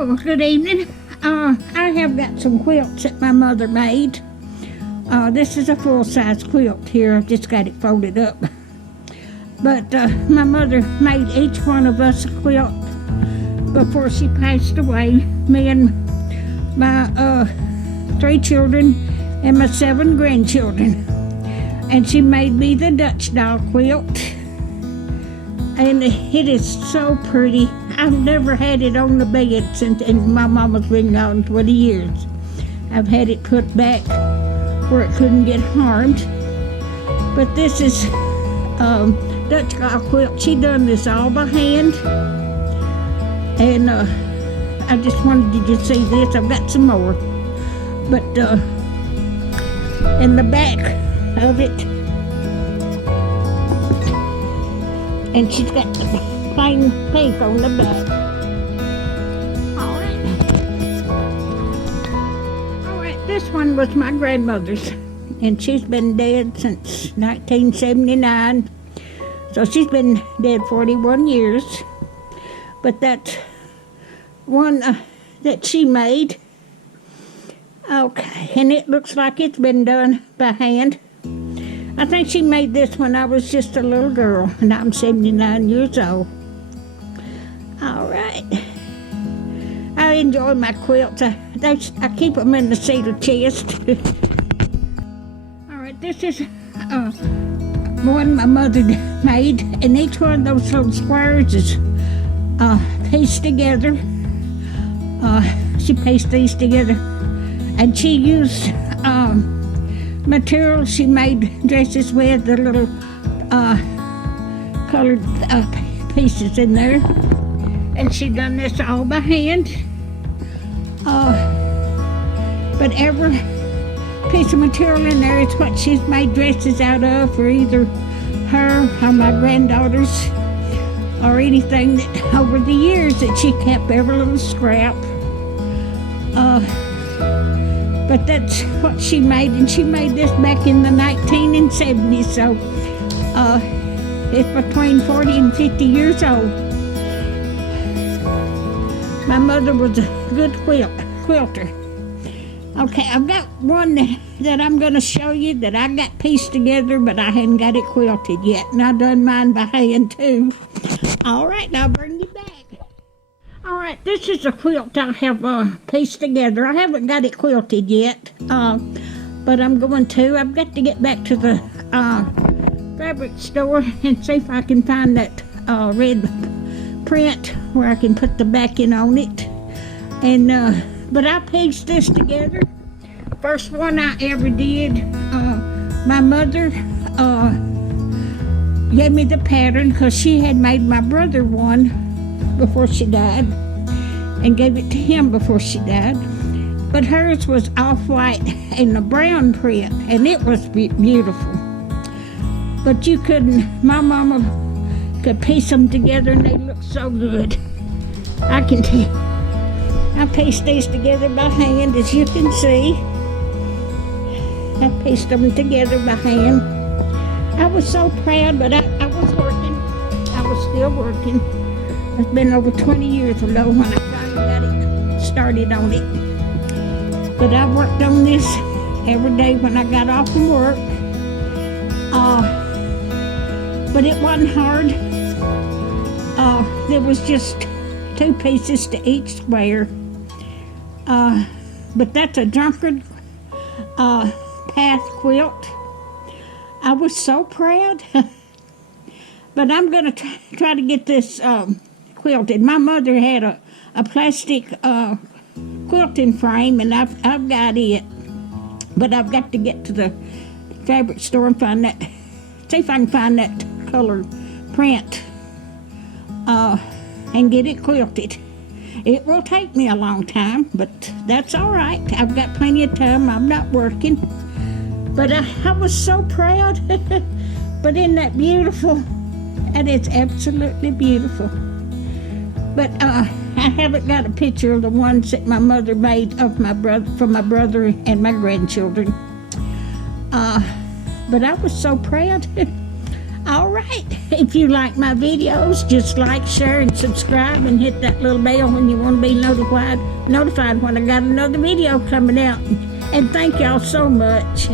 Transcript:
Oh, good evening. I have got some quilts that my mother made. This is a full-size quilt here. I've just got it folded up. But my mother made each one of us a quilt before she passed away. Me and my 3 children and my 7 grandchildren. And she made me the Dutch doll quilt. And it is so pretty. I've never had it on the bed since, and my mama's been gone 20 years. I've had it put back where it couldn't get harmed. But this is Dutch doll quilt. She done this all by hand. And I just wanted you to see this. I've got some more. But in the back of it, and she's got the plain pink on the back. All right, this one was my grandmother's, and she's been dead since 1979. So she's been dead 41 years. But that's one that she made. Okay, and it looks like it's been done by hand. I think she made this when I was just a little girl, and I'm 79 years old. All right. I enjoy my quilts. I keep them in the cedar chest. All right, this is one my mother made, and each one of those little squares is pieced together. She pieced these together, and she used material she made dresses with, the little colored pieces in there. And she done this all by hand. But every piece of material in there is what she's made dresses out of for either her or my granddaughters or anything that over the years that she kept every little scrap. But that's what she made, and she made this back in the 1970s, so it's between 40 and 50 years old. My mother was a good quilter. Okay, I've got one that I'm going to show you that I got pieced together, but I hadn't got it quilted yet, and I done mine by hand too. All right, I'll bring you back. All right, this is a quilt I have pieced together. I haven't got it quilted yet, but I'm going to. I've got to get back to the fabric store and see if I can find that red print where I can put the backing on it. And but I pieced this together. First one I ever did. My mother gave me the pattern because she had made my brother one before she died, and gave it to him before she died. But hers was off-white and a brown print, and it was beautiful. But you couldn't, my mama could piece them together and they look so good. I can tell. I pieced these together by hand, as you can see. I pieced them together by hand. I was so proud, but I was working. I was still working. It's been over 20 years ago when I finally got it started on it. But I worked on this every day when I got off from work. But it wasn't hard. There was just 2 pieces to each square. But that's a Drunkard path quilt. I was so proud. But I'm going to try to get this quilted. My mother had a plastic quilting frame, and I've got it. But I've got to get to the fabric store and find that, see if I can find that color print and get it quilted. It will take me a long time, but that's all right. I've got plenty of time. I'm not working. But I was so proud. But isn't that beautiful? And it's absolutely beautiful. But I haven't got a picture of the ones that my mother made of my brother, for my brother and my grandchildren. But I was so proud. All right. if you like my videos, just like, share, and subscribe, and hit that little bell when you want to be notified when I got another video coming out. And thank y'all so much.